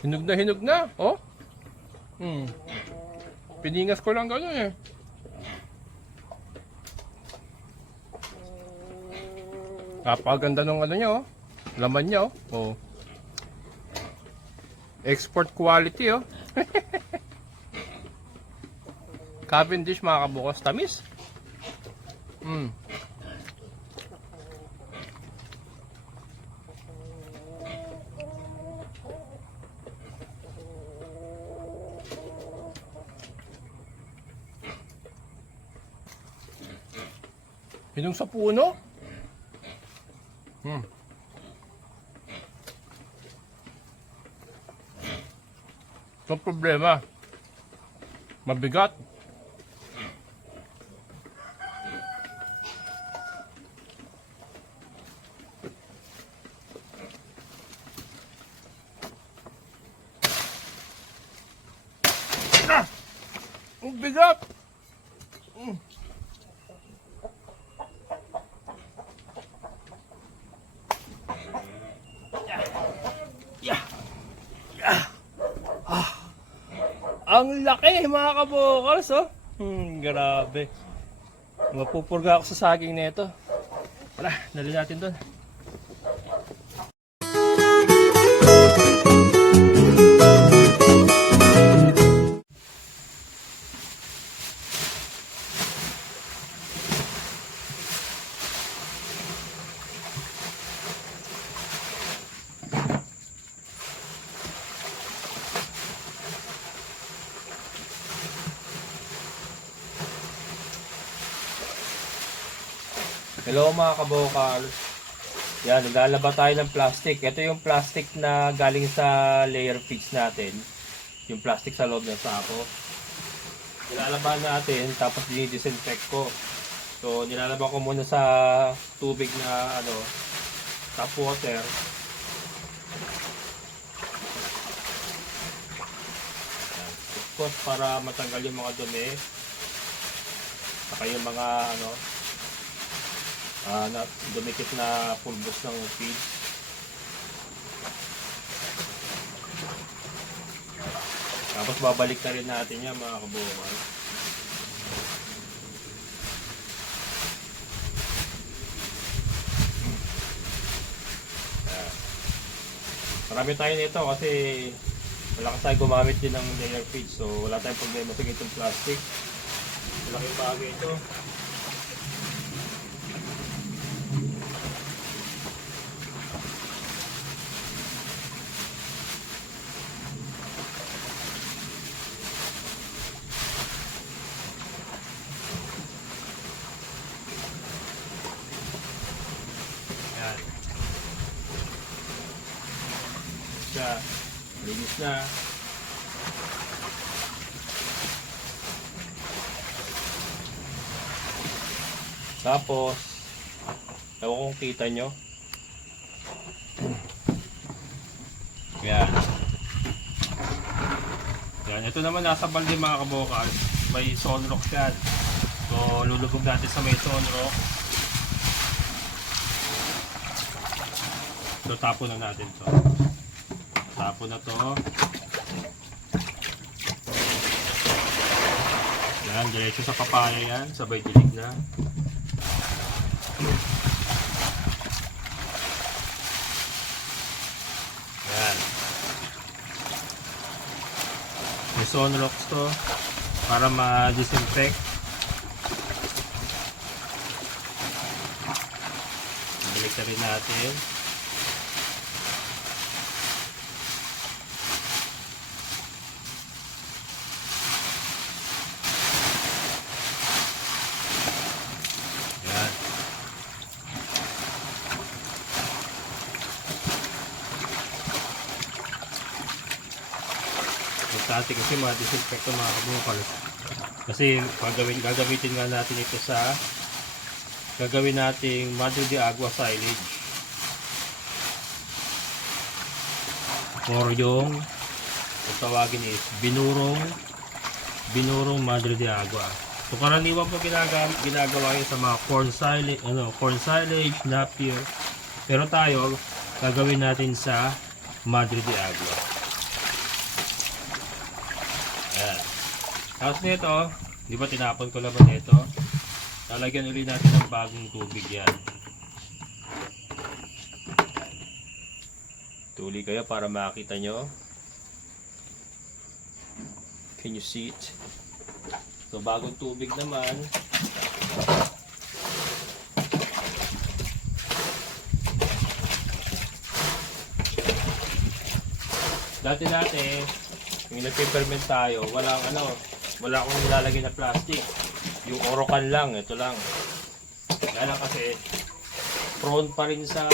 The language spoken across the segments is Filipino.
Hinog na. Oh. Piningas ko lang gano'n eh. Napakaganda nung ano niya oh. Laman niya oh. Oh. Export quality oh. Cavendish mga kabukas, tamis. Hinong sa puno. Ito problema. Mabigat. Ang bigat. Ang laki mga kabokals oh. Grabe. Mapupurga ako sa saging nito. Tara, dali natin doon. Hello mga kabokal. Yan, naglalaba tayo ng plastic. Ito yung plastic na galing sa layer feeds natin. Yung plastic sa loob ng sako. Nilalaban natin, tapos dinidisinfect ko. So, nilalaban ko muna sa tubig na tap water. Yan. Of course, para matanggal yung mga dumi. Saka yung mga na dumikit na pulbos ng feed. Tapos babalik na rin natin yan mga kabukal. Marami tayo nito kasi malakas tayo gumamit din ng layer feed, so wala tayong problema sa itong plastic. Malaking bagay ito. Linis na. Tapos ewan kung kita nyo. Yan. Yan. Ito naman nasa balde mga kabokal. May sunrock yan. So lulubog natin sa may sunrock. So tapon na natin to. Tapon na to. Yan, diretso sa papaya yan. Sabay tilig na. Yan. May sunrocks to para ma-disinfect. Balik na rin natin. Importante kasi ma-disinfect ito mga kabukal. Kasi gagamitin nga natin ito sa gagawin nating Madre de Agua silage. Or yung tawagin is binurong Madre de Agua. So karaniwan po ginagawa yun sa mga corn silage, napier. Pero tayo gagawin natin sa Madre de Agua. Tapos nito, di ba tinapon ko laban nito? Lalagyan ulit natin ng bagong tubig yan. Tuli kayo para makita nyo. Can you see it? So bagong tubig naman. Dati, yung nagpe-ferment tayo, wala akong nilalagay na plastic. Yung orokan lang, ito lang. Kaya lang kasi, prone pa rin sa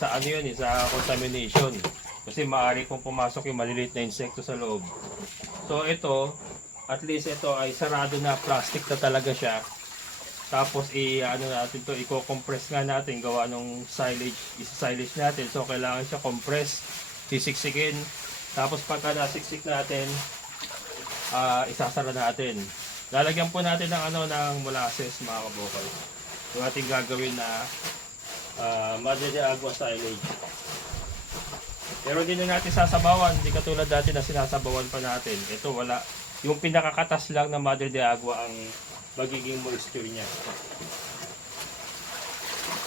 ano yun, sa contamination. Kasi maaari pong pumasok yung maliliit na insekto sa loob. So ito, at least ito ay sarado na plastic na talaga siya. Tapos natin to, i-compress nga natin, gawa nung silage natin. So kailangan siya compress, sisiksikin. Tapos pagka nasiksik natin, isasara natin. Lalagyan po natin ng molasses, mga kabokal. Yung ating gagawin na Madre de Agua silage. Pero hindi na natin sasabawan, hindi katulad dati na sinasabawan pa natin. Ito wala. Yung pinakakatas lang na Madre de Agua ang magiging moisture niya.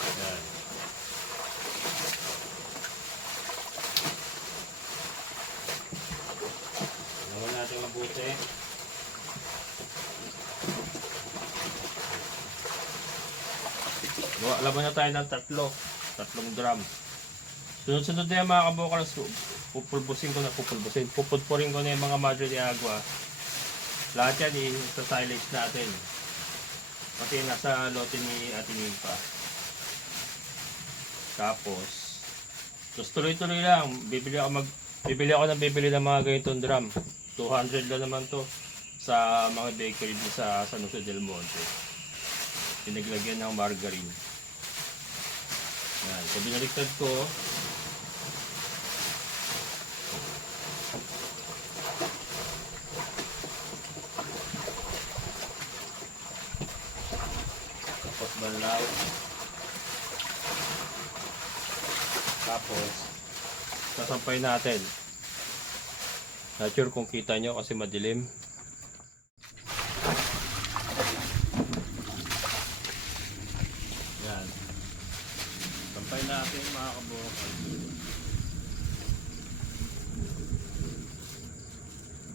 Ayan. Naman natin mabuti. Laban na tayo ng tatlong drum. Sunod-sunod na yung mga kabokal, pupudpurin ko na yung mga Madre de Agua. Lahat yan sa silage natin. Kasi nasa lote ni Ate Nimpa. Tapos tuloy-tuloy lang, bibili ako ng mga ganitong drum. 200 lang naman to sa mga bakery sa San Jose del Monte. Pinaglagyan ng margarine. Yan, so binaliktad ko. Tapos banlaw. Tapos sasampay natin. Not sure kung kita nyo kasi madilim. Yan. Sampay natin mga kabokal.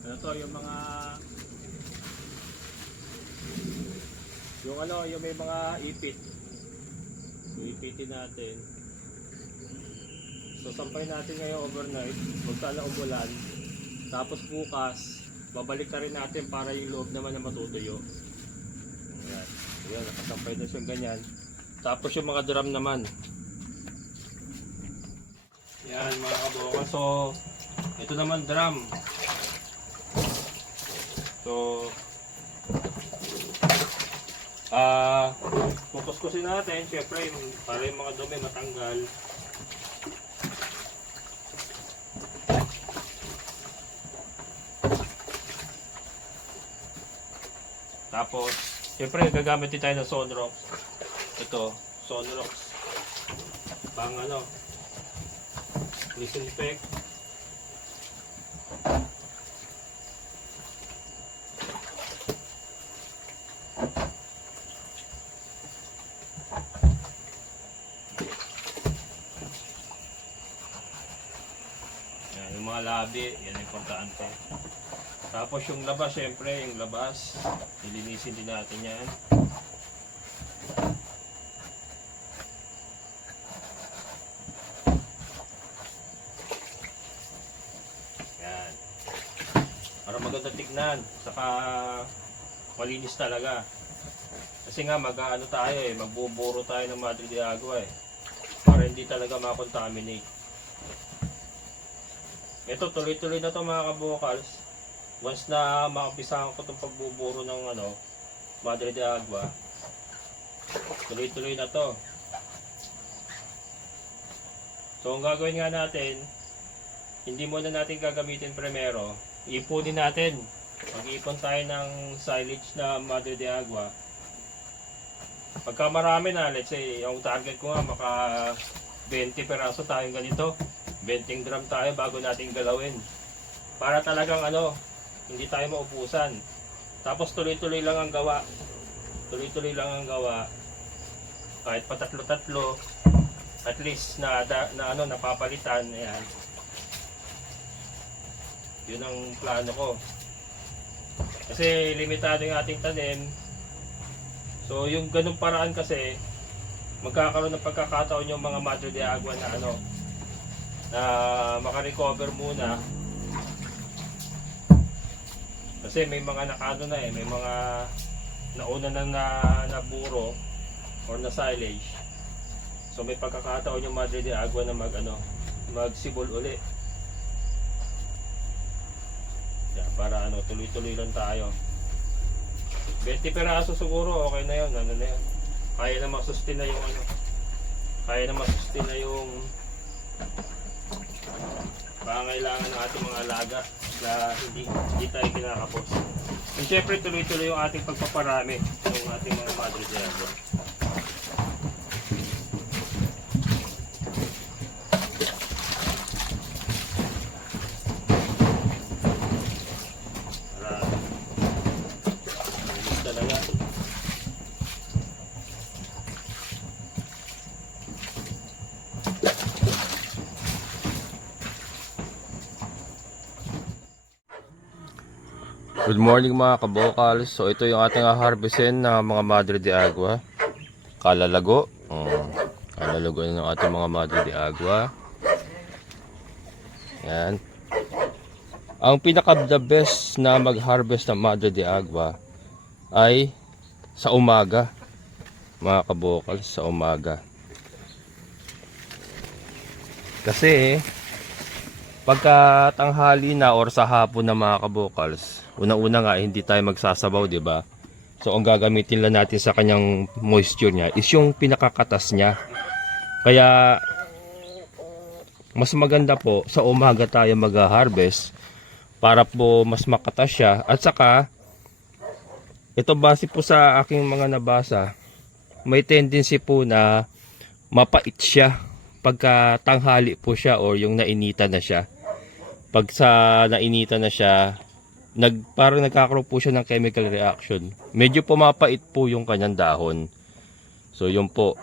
Ano to, yung mga yung may mga ipit. Ipitin natin. So sampay natin ngayon overnight. Huwag sana umulan. Tapos bukas, babalik na rin natin para yung loob naman na matutuyo. Ayan. Ayan, nakasampay na siya ganyan. Tapos yung mga drum naman. Yan mga kabokal. So, ito naman drum. So, kukuskusin natin. Siyempre, para yung mga dumi matanggal. Tapos, siyempre gagamit din tayo ng Sonrox. Ito, Sonrox. Pang disinfect. Yan, yung mga labi, yan importante. Tapos yung labas, syempre, yung labas, nilinisin din natin yan. Yan. Para maganda tignan, saka malinis talaga. Kasi nga magbuburo tayo ng Madre de Agua para hindi talaga makontaminate. Ito, tuloy-tuloy na to mga kabokals. Once na makampisahan ko itong pagbuburo ng Madre de Agua, tuloy-tuloy na to. So ang gagawin nga natin, hindi muna natin gagamitin primero, ipunin natin. Mag-iipon tayo ng silage na Madre de Agua. Pagka marami na, let's say, yung target ko nga maka 20 peraso tayong ganito, 20 gram tayo bago natin galawin. Para talagang hindi tayo maubusan. Tapos tuloy-tuloy lang ang gawa. Tuloy-tuloy lang ang gawa. Kahit patatlo-tatlo, at least na napapalitan. Ayan. Yun ang plano ko. Kasi limitado yung ating tanim. So yung ganung paraan kasi magkakaroon ng pagkakataon yung mga Madre de Agua na na makarecover muna. Kasi may mga may mga nauna na buro or na silage. So may pagkakataon yung Madre de Agua na magsibol uli. Yan, para tuloy-tuloy lang tayo. 20 peraso siguro, okay na yun. Na yun. Kaya na masustain na yung kaya na masustain na yung pangailangan ng ating mga alaga na hindi tayo kinakapos. And syempre tuloy-tuloy yung ating pagpaparami ng ating mga Madre de Agua. Good morning mga kabokals. So ito yung ating harvestin na mga Madre de Agua. Kalalago. Kalalago ng ating mga Madre de Agua. Yan. Ang pinaka the best na mag-harvest ng Madre de Agua ay sa umaga. Mga kabokals, sa umaga. Kasi pagka tanghali na or sa hapon na mga kabokals, una-una nga hindi tayo magsasabaw, 'di ba? So ang gagamitin lang natin sa kanyang moisture niya is yung pinakakatas niya. Kaya mas maganda po sa umaga tayo mag-harvest para po mas makatas siya. At saka ito base po sa aking mga nabasa, may tendency po na mapait siya pagka tanghali po siya or yung nainitan na siya. Pag sa nainitan na siya, parang nagkakaroon po siya ng chemical reaction. Medyo pumapait po yung kanyang dahon. So yun po,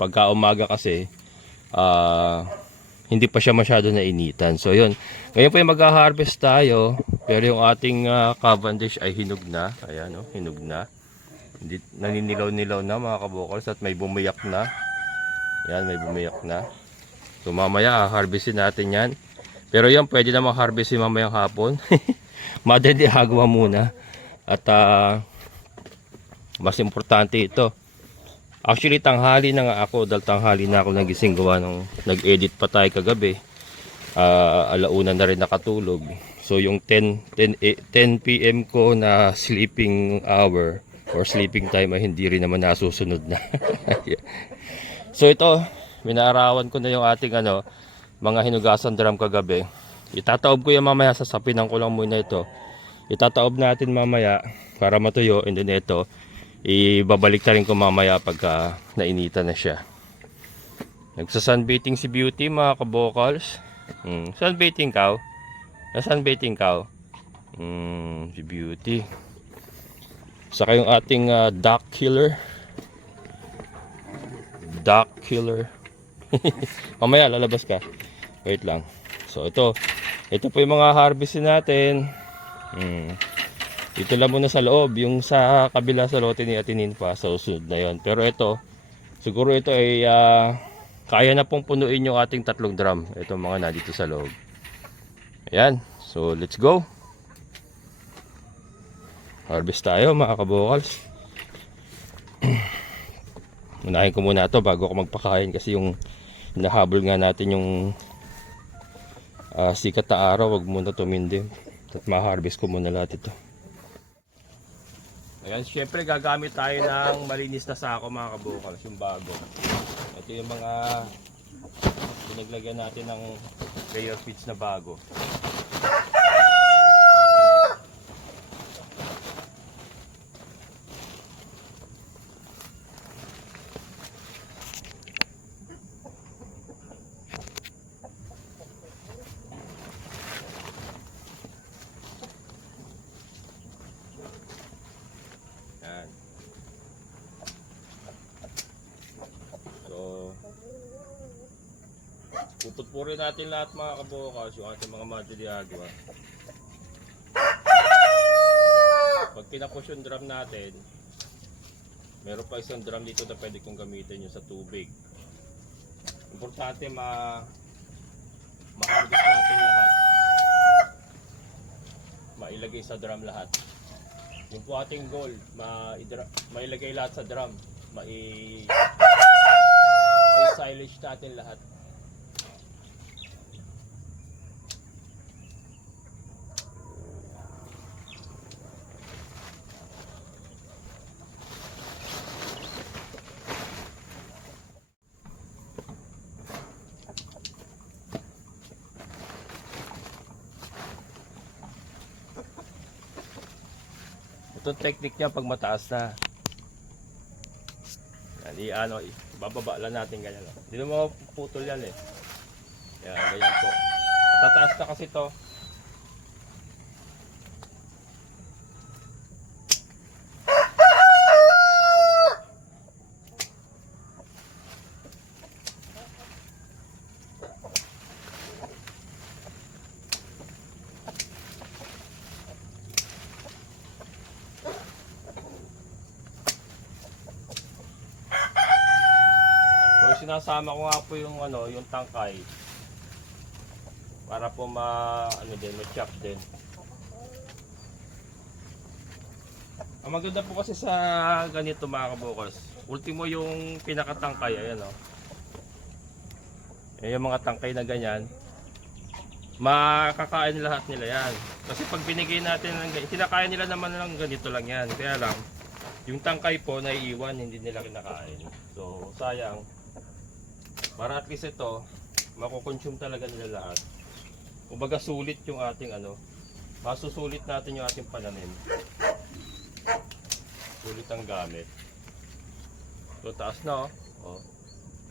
pagka umaga kasi hindi pa siya masyado nainitan. So yun, ngayon po yung mag-harvest tayo, pero yung ating Cavendish ay hinog na. Ayan, hinog na. Hindi, naninilaw-nilaw na mga kabokals at may bumiyak na. Yan, may bumiyak na. So mamaya harvestin natin yan. Pero yan, pwede namang harvestin mamayang hapon. Madre de Agua muna. At mas importante ito. Actually, tanghali na nga ako. Dahil tanghali na ako nagising gawa nung nag-edit pa tayo kagabi. Alauna na rin nakatulog. So yung 10 PM ko na sleeping hour or sleeping time ay hindi rin naman nasusunod na. So ito, minarawan ko na yung ating mga hinugasan drum kagabi. Itataob ko yung mamaya, sasapinan ko lang muna ito. Itataob natin mamaya para matuyo, and then ito ibabalik na rin ko mamaya pagka nainitan na siya. Nagsa-sunbathing si Beauty mga kabokals. Sunbathing cow. Sunbathing cow. Si Beauty. Saka yung ating duck killer. Duck killer. Mamaya lalabas ka. Wait lang. So ito po yung mga harvestin natin. Ito lang muna sa loob. Yung sa kabila sa lote ni Atinin pa, sa usunod na yon. Pero ito, siguro ito ay kaya na pong punuin yung ating 3 drum. Ito mga nandito sa loob. Ayan. So let's go. Harvest tayo mga kabokals. Unahin ko muna ito bago ako magpakain kasi yung hinahabol nga natin yung sikat na araw, wag muna tumindim at ma-harvest ko muna lahat ito. Ayan, syempre gagamit tayo ng malinis na sako mga kabukals, yung bago. Ito yung mga pinaglagyan natin ng layer feeds na bago. Puputpurin natin lahat mga kabukas yung ating mga Madriagua. Pag kinapos yung drum natin, meron pa isang drum dito na pwede kong gamitin yung sa tubig. Importante ma-harvest natin lahat. Mailagay sa drum lahat. Yung po ating goal, mailagay lahat sa drum. Silage natin lahat. Itong technique niya pag mataas na. Yan, bababa lang natin ganyan. Hindi naman mapuputol yan eh. Yan, ganyan po. Matataas na kasi to. Sinasama ko nga po yung tangkay para po ma-chop din. Ang maganda po kasi sa ganito mga kabukos, ultimo yung pinakatangkay, ayan o. Yung mga tangkay na ganyan, makakain lahat nila yan. Kasi pag binigay natin ng ganyan, kinakain nila naman lang ganito lang yan. Kaya lang, yung tangkay po naiiwan, hindi nila kinakain. So, sayang. Para at least ito, makukonsume talaga nila lahat. Kumbaga sulit yung ating masusulit natin yung ating pananim. Sulit ang gamit. So taas na oh.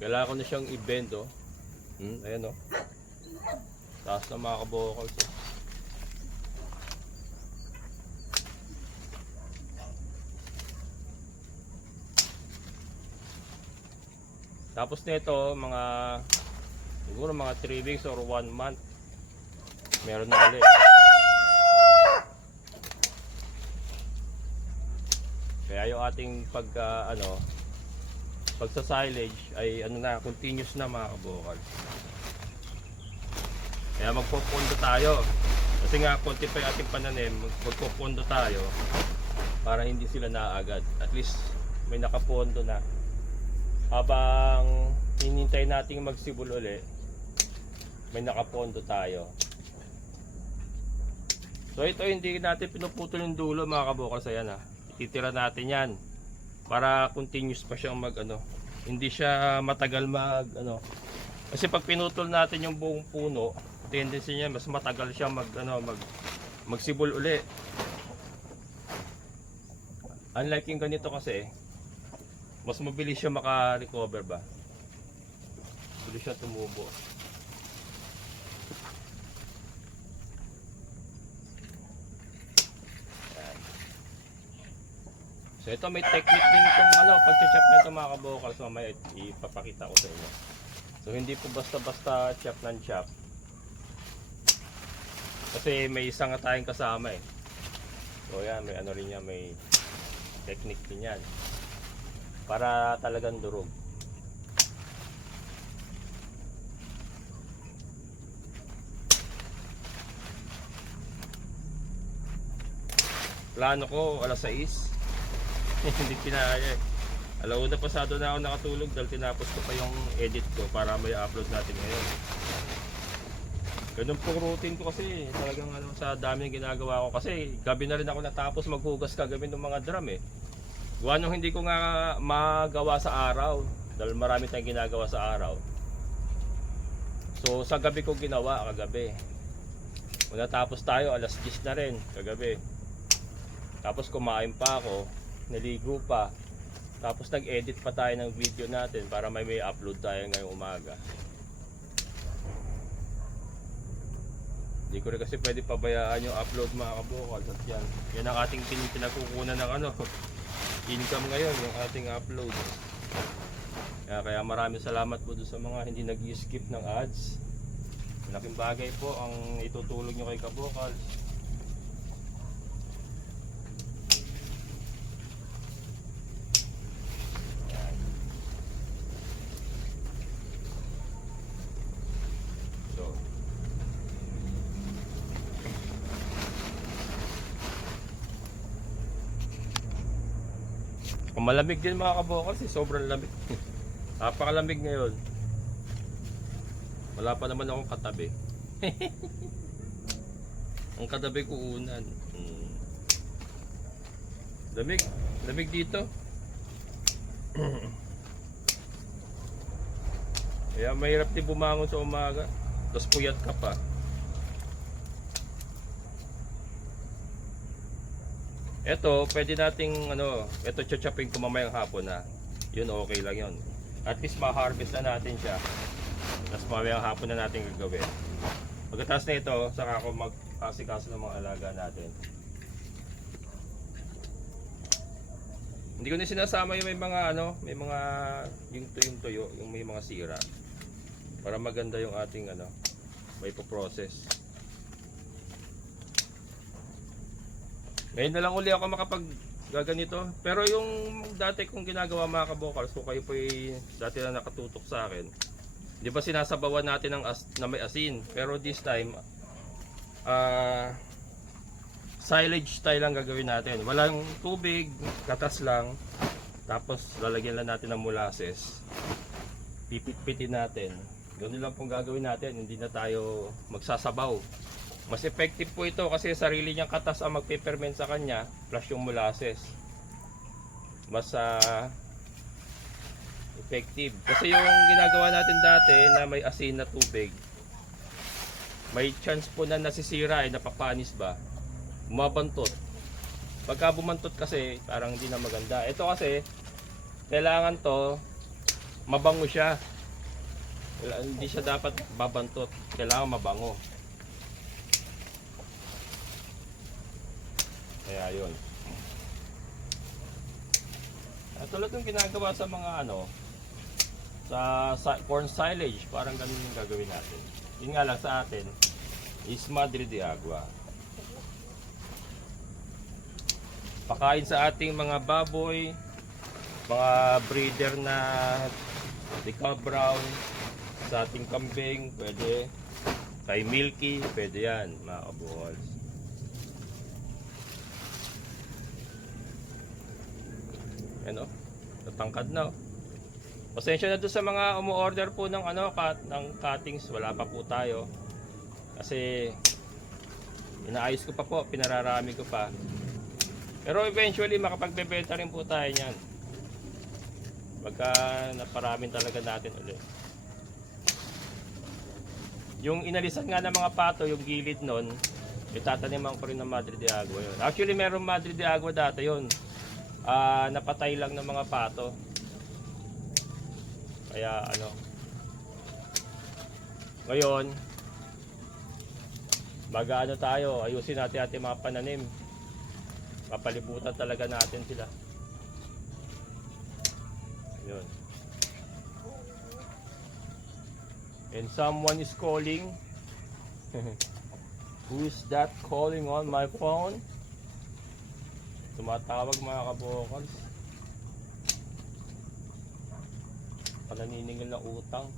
Kailangan ko na siyang i-bend oh. Ayan oh. Taas na mga kabukals oh. Tapos nito siguro mga 3 weeks or 1 month meron na ulit. Kaya yung ating pagsa-silage ay continuous na mga kabukal. Kaya magpopondo tayo. Kasi nga konti pa yung ating pananim, magpopondo tayo para hindi sila naagad. At least may nakapondo na. Habang hinintay nating magsibol uli, may nakapondo tayo. So ito hindi natin pinuputol yung dulo mga kabukals. Ayan ititira natin yan para continuous pa siyang hindi siya matagal kasi pag pinutol natin yung buong puno, tendency niya mas matagal siya magsibol uli. Unlike yung ganito kasi, mas mabilis siya maka-recover ba? Mabilis siya tumubo. Yan. So ito may technique din itong pag-chop na ito mga kabukals. Mamaya ipapakita ko sa inyo. So hindi po basta-basta chop ng chop. Kasi may isang tayong kasama eh. So yan, may rin yan, may technique din yan. Para talagang durog. Plano ko alas 6. Hindi pinaya eh. Alauna pasado na ako nakatulog dahil tinapos ko pa yung edit ko para may upload natin ngayon. Ganun po routine ko kasi talagang sa dami ng ginagawa ko kasi gabi na rin ako natapos maghugas kagabi ng mga drum eh. Gawa nung hindi ko nga magawa sa araw dahil marami tayong ginagawa sa araw. So sa gabi ko ginawa kagabi. Natapos tayo alas 10 na rin kagabi. Tapos kumain pa ako, naligo pa. Tapos nag-edit pa tayo ng video natin para may upload tayo ngayong umaga. Hindi ko rin kasi pwede pabayaan yung upload mga kabukal. At yan ang ating pinagkukunan ng income ngayon, yung ating upload. Kaya maraming salamat po doon sa mga hindi nag-skip ng ads. Malaking bagay po ang itutulong nyo kay Kabokals. Malamig din mga Kabokals, sobrang lamig. Napakalamig ngayon. Wala pa naman akong katabi. Ang katabi ko unan. Lamig dito. Kaya mahirap din bumangon sa umaga. Tapos puyat ka pa. Ito, pwede nating ito chochopin ko mamayang hapon na. Yun okay lang yun. At least ma-harvest na natin siya. Tapos mamayang hapon na natin gagawin. Pagkatapos na ito, saka ako mag-asikaso ng mga alaga natin. Hindi ko na sinasama yung may mga yung tuyo, yung may mga sira. Para maganda yung ating may po-process. Ngayon na lang uli ako makapag-gaganito. Pero yung dati kong ginagawa mga Kabokals, kung kayo po dati na nakatutok sa akin, di ba sinasabawan natin na may asin? Pero this time, silage style lang gagawin natin. Walang tubig, gatas lang. Tapos lalagyan lang natin ng molasses. Pipit-pitin natin. Ganun lang pong gagawin natin. Hindi na tayo magsasabaw. Mas effective po ito kasi sarili niyang katas ang magpe-ferment sa kanya plus yung molasses. Mas effective. Kasi yung ginagawa natin dati na may asin na tubig, may chance po na nasisira napapanis ba? Bumabantot. Pagka bumantot kasi parang hindi na maganda. Ito kasi kailangan to mabango siya. Hindi siya dapat babantot. Kailangan mabango. Kaya yun. Tulad yung ginagawa sa mga sa corn silage, parang ganun yung gagawin natin. Yun nga lang sa atin is Madre de Agua. Pakain sa ating mga baboy, mga breeder na Decal Brown, sa ating kambing, pwede. Kay Milky, pwede yan, mga Kabokals. Ano? Tatangkad na. Pasensya na doon sa mga umu-order po ng ng cuttings, wala pa po tayo. Kasi inaayos ko pa po, pinararami ko pa. Pero eventually makapagbebenta rin po tayo niyan. Pagka naparamin talaga natin ulit. Yung inalisan nga ng mga pato, yung gilid nun, itataniman ko rin ng Madre de Agua yun. Actually meron Madre de Agua dati yun. Napatay lang ng mga pato. Kaya ngayon tayo, ayusin natin ating mga pananim. Papalibutan talaga natin sila. Yun. And someone is calling. Who is that calling on my phone? Tumatawag mga Kabokals. Pananiningil ng utang.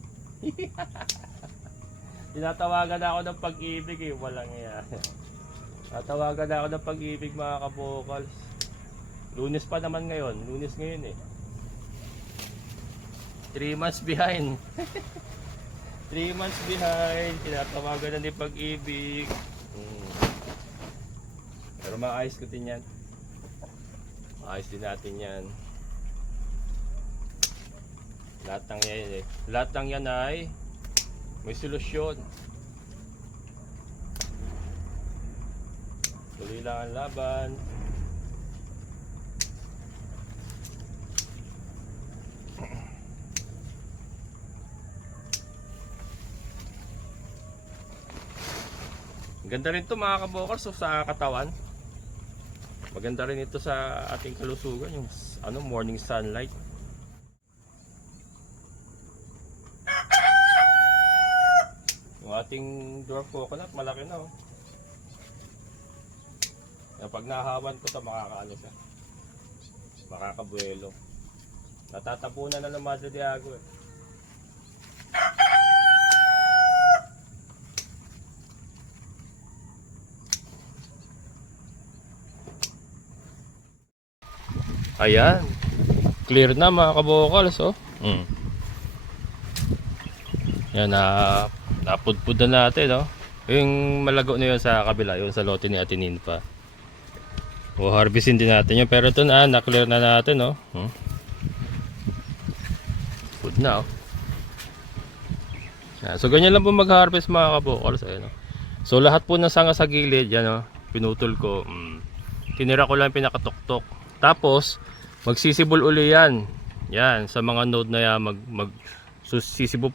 Tinatawagan ako ng pag-ibig walang yan. Tatawagan ako ng pag-ibig mga Kabokals. Lunes pa naman ngayon. Lunes ngayon 3 months behind. 3 months behind. Tinatawagan na ni pag-ibig. Pero maayos ko din yan. Maayos din natin yan. Lahat ng yan ay may solusyon. Tuloy lang ang laban. Ganda rin ito mga Kabokals sa katawan. Maganda rin ito sa ating kalusugan, yung morning sunlight. ating dwarf coconut, malaki na oh. Pag nahawan ko ito, makakaano siya. Makakabuelo. Natatapunan na ng Madre de Agua eh. Ayan. Clear na mga kabokals oh. Yan, napudpud na natin oh. Yung malago na yun sa kabila, yun sa lote ni Ate Ninfa. O harvestin din natin yun. Pero ito na-clear na natin oh. Food na oh. Yan. So ganyan lang po mag-harvest mga kabokals. Ayan, oh. So lahat po ng sanga sa gilid, yan oh. Pinutol ko. Tinira ko lang pinakatuktok. Tapos magsisibol uli yan. Yan, sa mga node na yan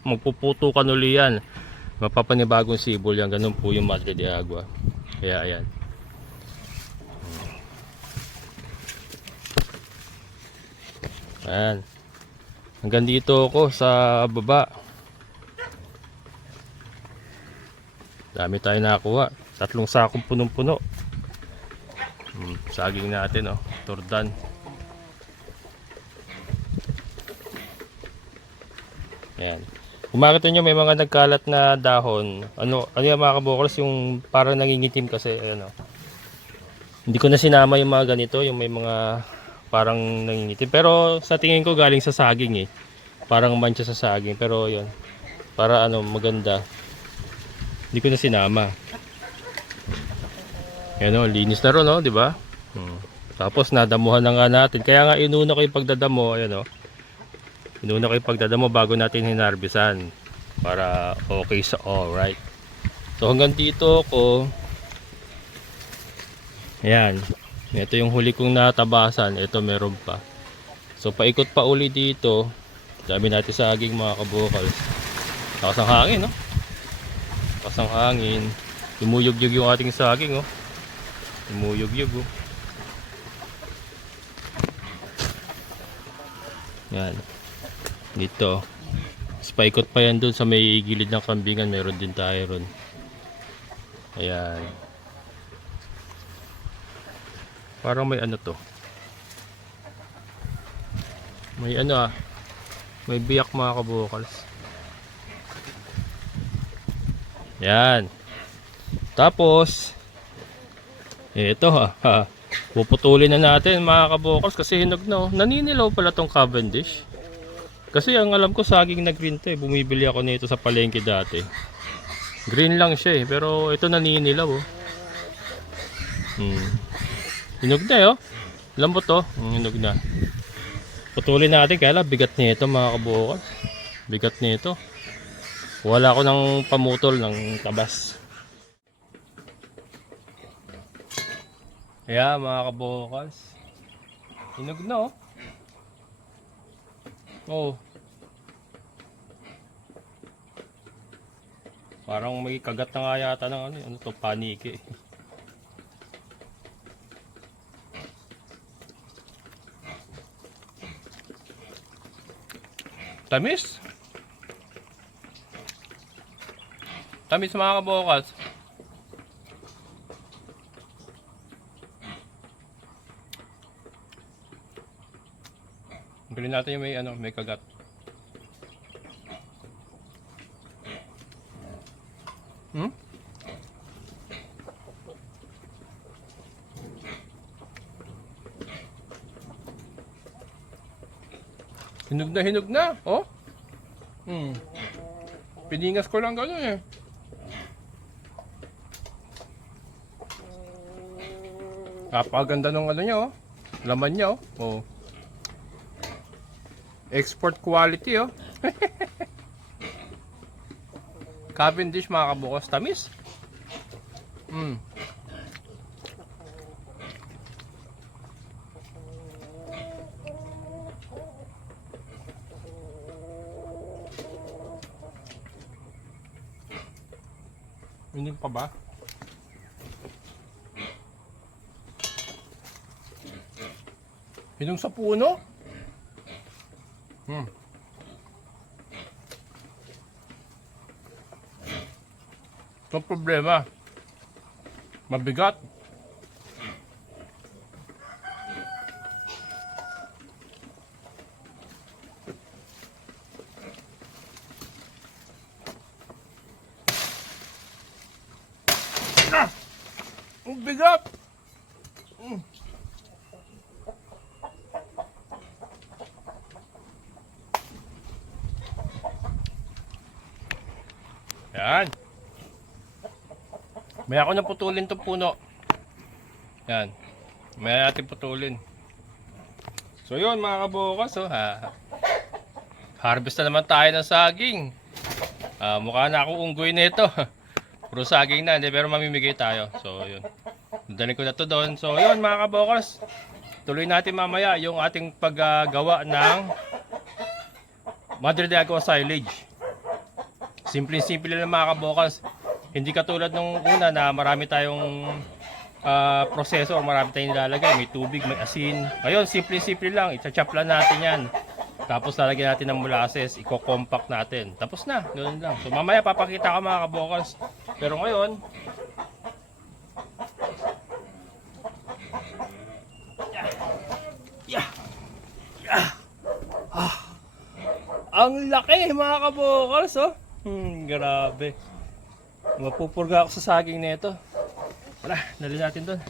magpuputukan uli yan. Mapapanibagong sibol yan. Ganun po yung Madre de Agua. Kaya ayan. Ayan. Hanggang dito ako sa baba. Dami tayo nakakuha. 3 sakong punong-puno. Saging natin oh. Tordan. Ayan. Kung makita nyo may mga nagkalat na dahon. Ano yung mga kabokals, yung parang nangingitim kasi. Ayan, oh. Hindi ko na sinama yung mga ganito, yung may mga parang nangingitim. Pero sa tingin ko galing sa saging eh. Parang mancha sa saging. Pero yun. Para ano, maganda. Hindi ko na sinama. Ayan o, linis na ron o, di ba? Tapos nadamuhan na nga natin. Kaya nga inuna ko yung pagdadamo. Ayan o. Inuna ko yung pagdadamo bago natin hinarbisan. Para okay sa alright. So hanggang dito ko. Ayan. Ito yung huli kong natabasan. Ito meron pa. So paikot pa uli dito. Dami natin sa aging mga kabokals. Lakas ng hangin no? Lakas ng hangin. Lumuyog-yog yung ating saging oh. Lumuyog-yog oh. Yan. Dito. Paikot pa yan dun sa may gilid ng kambingan. Meron din tayo ron. Ayan. Parang may ano to. May ano ah. May biyak mga kabokals. Yan. Tapos ito ha. Puputulin na natin mga kabokals kasi hinog na oh. Naninilaw pala tong Cavendish. Kasi ang alam ko saging na green to eh. Bumibili ako nito sa palengke dati. Green lang siya eh. Pero ito naninilaw oh. Hinog na eh oh. Lambot oh. Hinog na. Putulin natin kaya lang bigat nito mga kabokals. Bigat nito. Wala ako ng pamutol ng tabas. Kaya mga kabokals. Hinog na oh. Oh. Parang may kagat na nga yata ng ano to, paniki. Tamis. Tamis mga kabokals. Bilhin natin yung may ano, may kagat. Hinog na, oh. Piningas ko lang gano'n eh. Napakaganda ng ano niya, oh. Laman niya, oh. Oh. Export quality oh. Cavendish mga kabukos, tamis. Hindi pa ba? Hinong sa puno? Ito ang problema. Mabigat. Ah! Ang bigat! Yan. May ako na putulin itong puno. Yan. May natin putulin. So yun mga kabukas, oh, harvest na naman tayo ng saging. Mukha na akong unggoy nito. Puro saging na, hindi, pero mamimigay tayo. So yun. Dalhin ko na to doon. So yun mga kabukas. Tuloy natin mamaya yung ating paggawa ng Madre de Agua silage. Simple-simple lang mga kabukas. Hindi katulad nung una na marami tayong proseso, marami tayong nilalagay. May tubig, may asin. Ngayon, simple-simple lang. Icha-chop lang natin yan. Tapos lalagyan natin ng molasses. Iko-compact natin. Tapos na. Ganoon lang. So mamaya papakita ko mga kabukas. Pero ngayon, ang laki mga kabukas, oh. Grabe. Mapupurga ako sa saging nito. Tara, dali natin doon.